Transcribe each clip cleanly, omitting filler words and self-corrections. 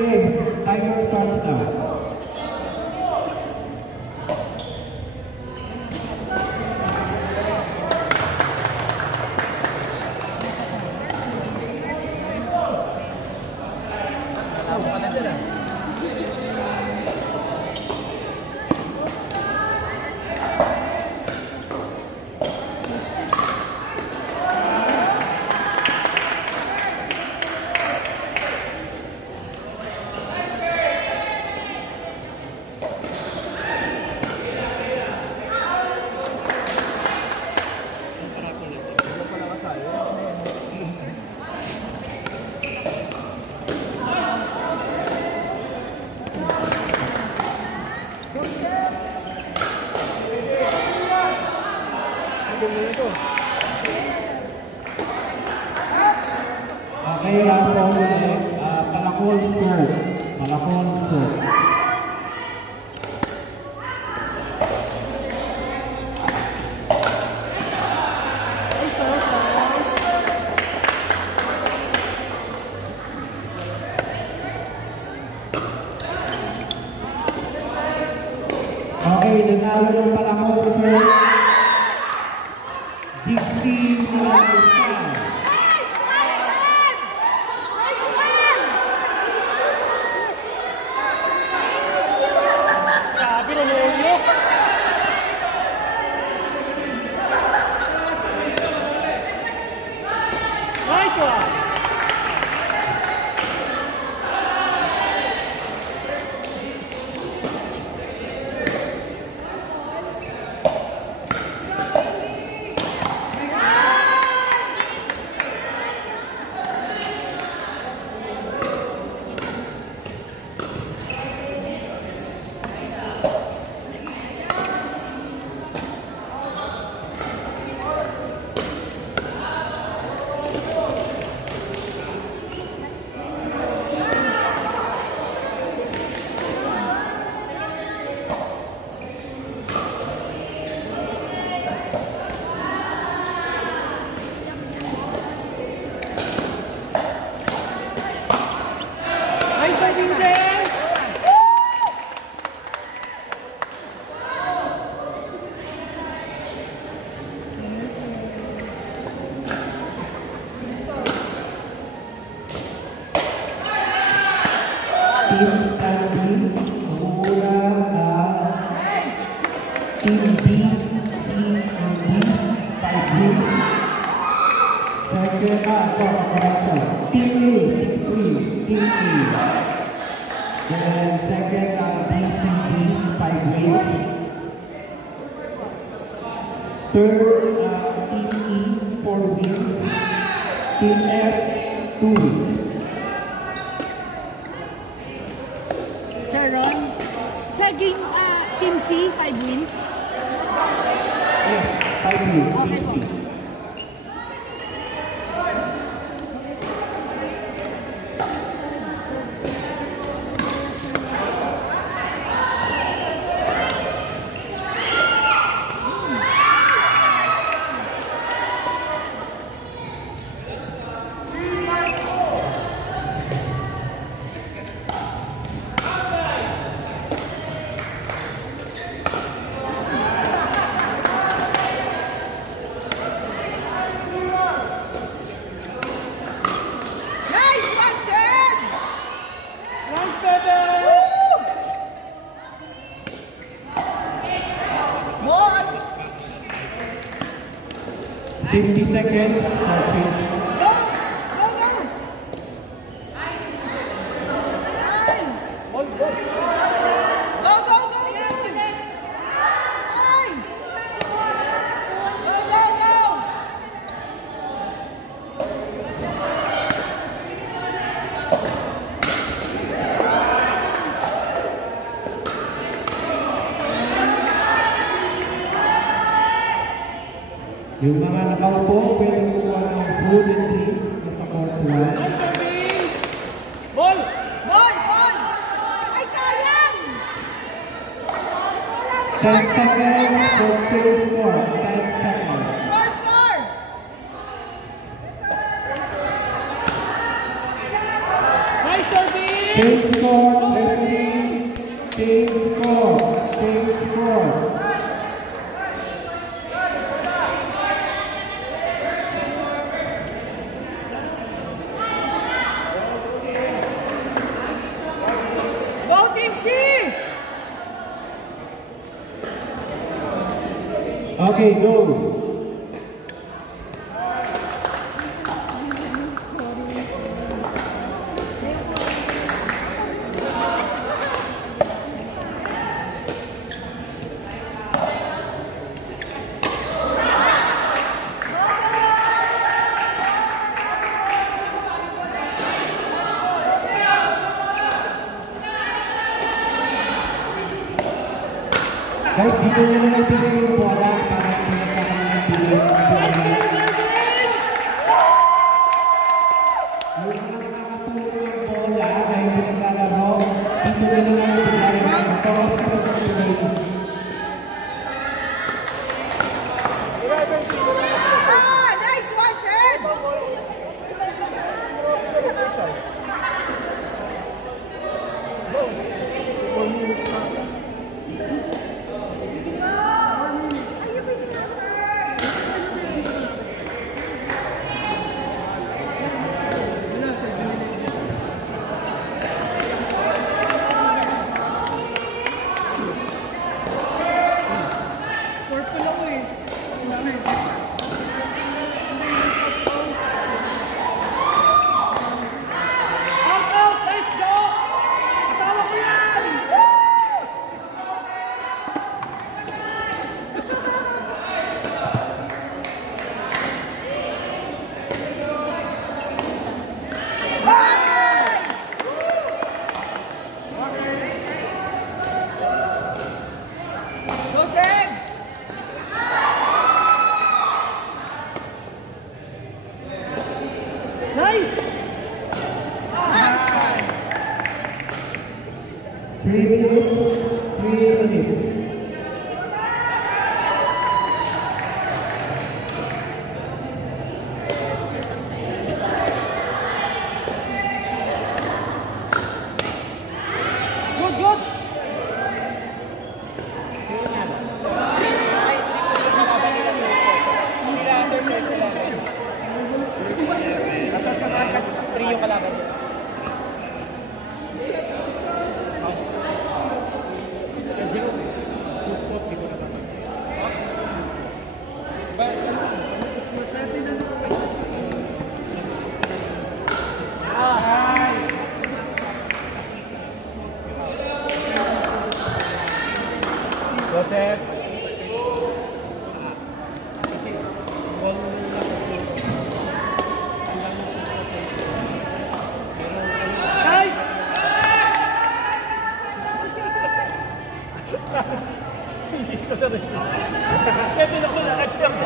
game. Timer starts now. Okay, last round ulit. Palakol stroke. Palakol stroke. Okay, nanalo ng palakol stroke. Dixie Milano. Team standing, mula Team B, C, and D, 5 wins. Second, Team A, 6 wins, Team A. Then second, B, C, D, 5 wins. Third, Team E, 4 wins. Team F, 2 wins. Sa game, Team C, 5 wins? Yes, 5 wins, Team C. More! 50 seconds for change. Go! Go, go! Go, go, go! Yung mga nakaupo, pwede kuha ng food and drinks sa court 1. Ball! Ball! Ball! Ay, sayang! 10 seconds for first score. 10 seconds. Score! Nice service! Change score, referee. Change score. Change score. Go Team C! Okay, go. Guys, dito nyo lang tingin yung bola para pinagkakaroon ng tingin. Yung nakakatulong ng bola dahil pinaglalaro, dito nyo lang tingin yung toss ka sa tingin. Nice one, Sen! Go, Sen! Nice! Nice! 3 minutes, 3 minutes. Good, good! Trio kalaban. Joseph.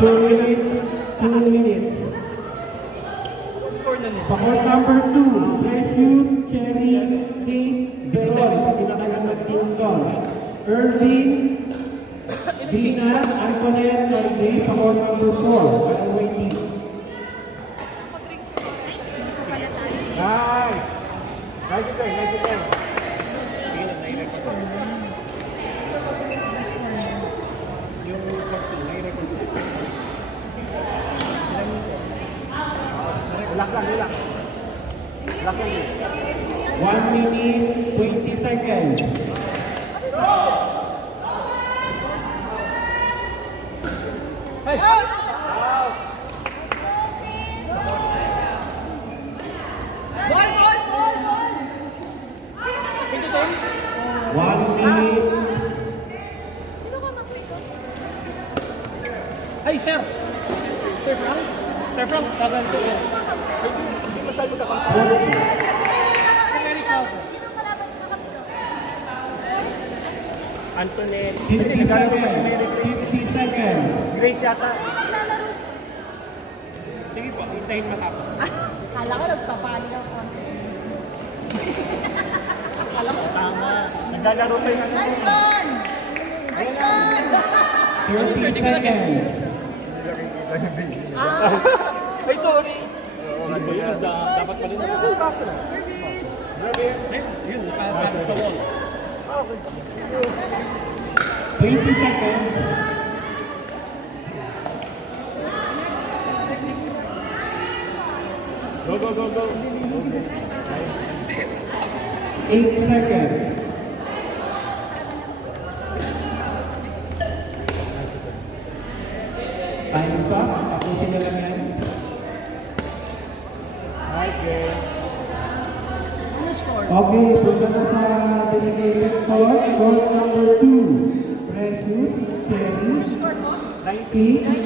Two minutes. Pakot number 2, Precious Cherry Kate Beroy sa pinakalang nag-team call. Irving Dina Antoinette Norgay sa court number 4. Parang waiting. Nice. Nice again, nice again. Relax lang, relax. Relax lang. 1 minute, 20 seconds. Hey! Ball, ball, ball, ball! 1 minute. Hey, sir! Sir Frank? Sir Frank, tagal ko yun. Hindi mo tayo magkakaroon. Antoinette. 50 seconds. 50 seconds. Grace yata. Sige po, hintayin matapos. Kala ko nagpapali ng konti. Kala ko. Tama. Naglalaro tayo ng... Nice one! Nice one! 30 seconds. Ay, sorry. Hindi ba yun? Dapat pa rin. Yun, nakasabit sa wall. 20 seconds. Go, go, go, go. 8 seconds. Time stop. Tapusin na lang yan. Okay. Ano score? Okay, punta na sa designated court. Court number 2. Precious Cherry. Score mo? 90.